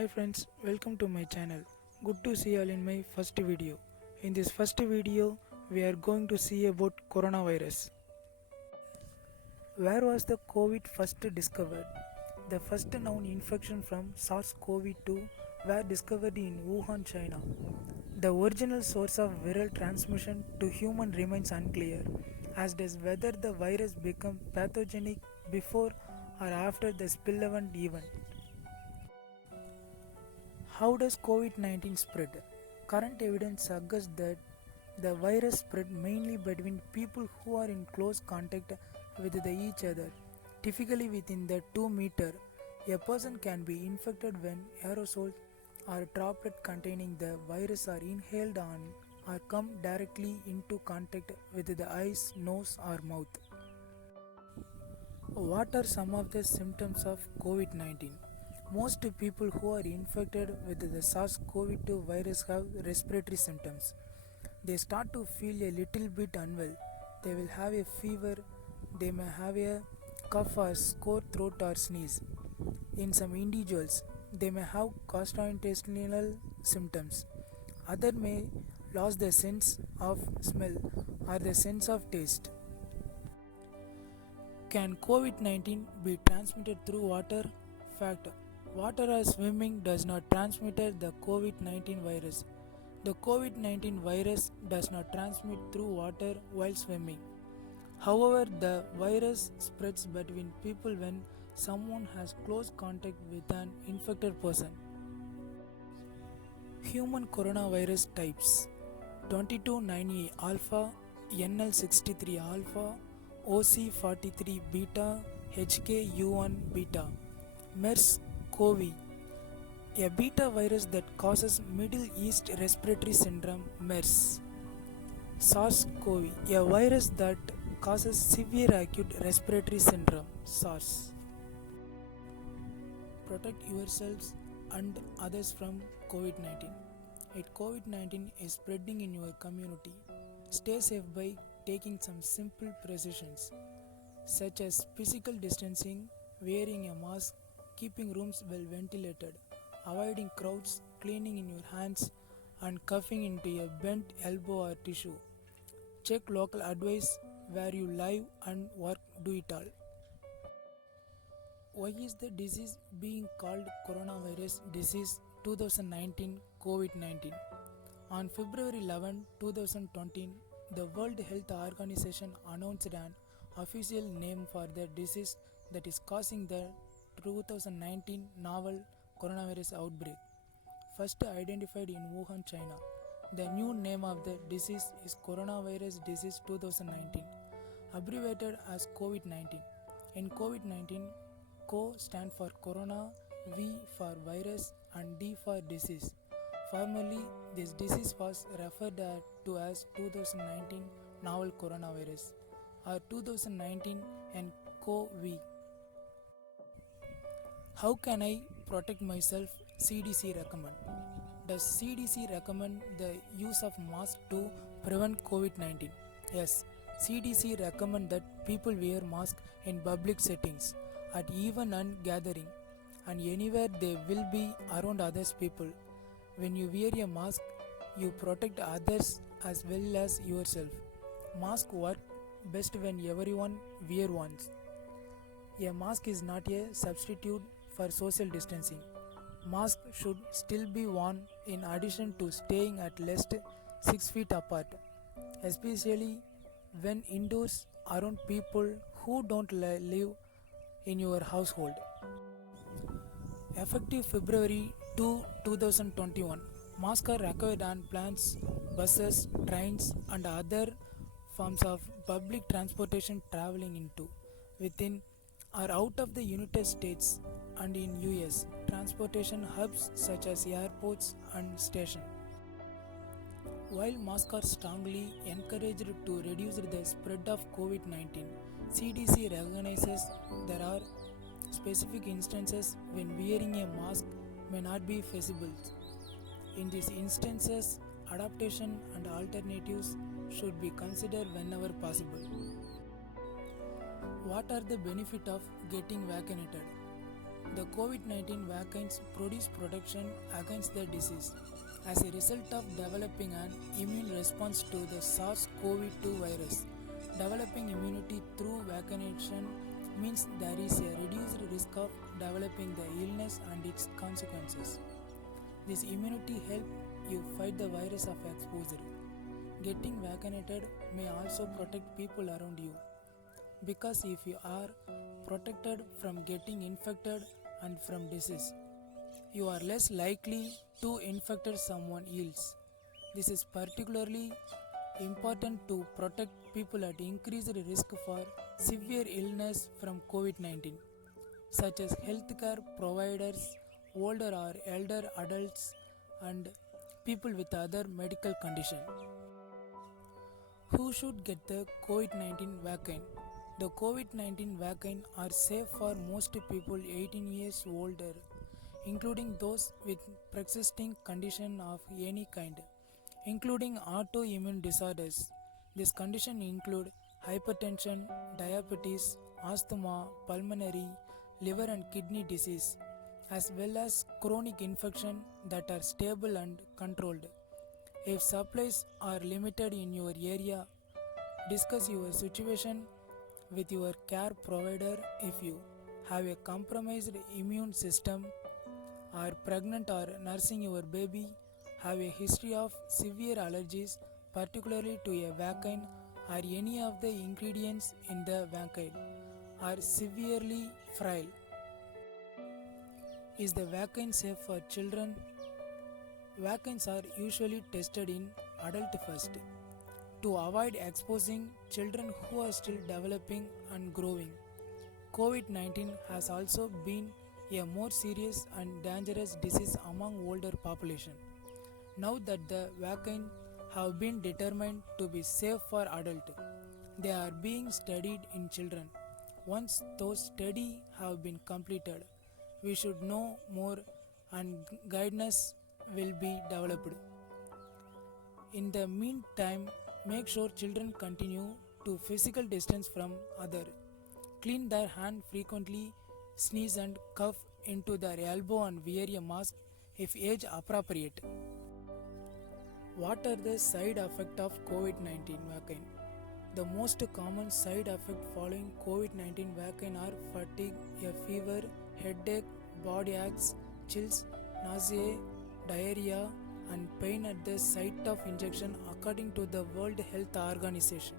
Hi friends, welcome to my channel. Good to see you all in my first video. In this first video, we are going to see about coronavirus. Where was the COVID first discovered? The first known infection from SARS-CoV-2 were discovered in Wuhan, China. The original source of viral transmission to human remains unclear, as does whether the virus became pathogenic before or after the spillover event. How does COVID 19 spread? Current evidence suggests that the virus spread mainly between people who are in close contact with each other, typically within the 2 meter. A person can be infected when aerosols or droplets containing the virus are inhaled on or come directly into contact with the eyes, nose, or mouth. What are some of the symptoms of COVID 19? Most people who are infected with the SARS CoV 2 virus have respiratory symptoms. They start to feel a little bit unwell. They will have a fever, they may have a cough or sore throat or sneeze. In some individuals, they may have gastrointestinal symptoms. Others may lose the sense of smell or the sense of taste. Can COVID 19 be transmitted through water? Fact: water or swimming does not transmit the COVID 19 virus. The COVID 19 virus does not transmit through water while swimming. However, the virus spreads between people when someone has close contact with an infected person. Human coronavirus types: 2290 alpha, NL63 alpha, OC43 beta, HKU1 beta. MERS-CoV, a beta virus that causes Middle East Respiratory Syndrome MERS. SARS-CoV, a virus that causes severe acute respiratory syndrome SARS. Protect yourselves and others from COVID-19. If COVID-19 is spreading in your community, stay safe by taking some simple precautions such as physical distancing, wearing a mask, keeping rooms well ventilated, avoiding crowds, cleaning in your hands, and coughing into a bent elbow or tissue. Check local advice where you live and work. Do it all. Why is the disease being called coronavirus disease 2019 COVID-19? On February 11, 2020, the World Health Organization announced an official name for the disease that is causing the 2019 novel coronavirus outbreak, first identified in Wuhan, China. The new name of the disease is Coronavirus Disease 2019, abbreviated as COVID-19. In COVID-19, CO stands for Corona, V for virus, and D for disease. Formerly, this disease was referred to as 2019 novel coronavirus or 2019 nCoV. How can I protect myself? CDC recommend. Does CDC recommend the use of mask to prevent COVID-19? Yes, CDC recommend that people wear mask in public settings, at event and gathering, and anywhere they will be around others people. When you wear a mask, you protect others as well as yourself. Mask work best when everyone wear ones. A mask is not a substitute for social distancing. Mask should still be worn in addition to staying at least 6 feet apart, especially when indoors around people who don't live in your household. Effective February 2, 2021, masks are required on planes, buses, trains, and other forms of public transportation traveling into, within, or out of the United States and in US transportation hubs such as airports and stations. While masks are strongly encouraged to reduce the spread of COVID-19, CDC recognizes there are specific instances when wearing a mask may not be feasible. In these instances, adaptation and alternatives should be considered whenever possible. What are the benefits of getting vaccinated? The COVID 19 vaccines produce protection against the disease. As a result of developing an immune response to the SARS CoV 2 virus, developing immunity through vaccination means there is a reduced risk of developing the illness and its consequences. This immunity helps you fight the virus of exposure. Getting vaccinated may also protect people around you because if you are protected from getting infected and from disease, you are less likely to infect someone else. This is particularly important to protect people at increased risk for severe illness from COVID 19, such as healthcare providers, older or elder adults, and people with other medical conditions. Who should get the COVID 19 vaccine? The COVID 19 vaccine are safe for most people 18 years older, including those with pre-existing condition of any kind, including autoimmune disorders. These conditions include hypertension, diabetes, asthma, pulmonary, liver and kidney disease, as well as chronic infection that are stable and controlled. If supplies are limited in your area, discuss your situation with your care provider. If you have a compromised immune system, are pregnant or nursing your baby, have a history of severe allergies, particularly to a vaccine or any of the ingredients in the vaccine, are severely frail. Is the vaccine safe for children? Vaccines are usually tested in adult first to avoid exposing children who are still developing and growing. COVID 19 has also been a more serious and dangerous disease among older population. Now that the vaccine have been determined to be safe for adults, they are being studied in children. Once those studies have been completed, we should know more and guidance will be developed. In the meantime, make sure children continue to physical distance from other. Clean their hand frequently, sneeze and cough into their elbow and wear a mask if age appropriate. What are the side effects of COVID-19 vaccine? The most common side effects following COVID-19 vaccine are fatigue, a fever, headache, body aches, chills, nausea, diarrhea, and pain at the site of injection according to the World Health Organization.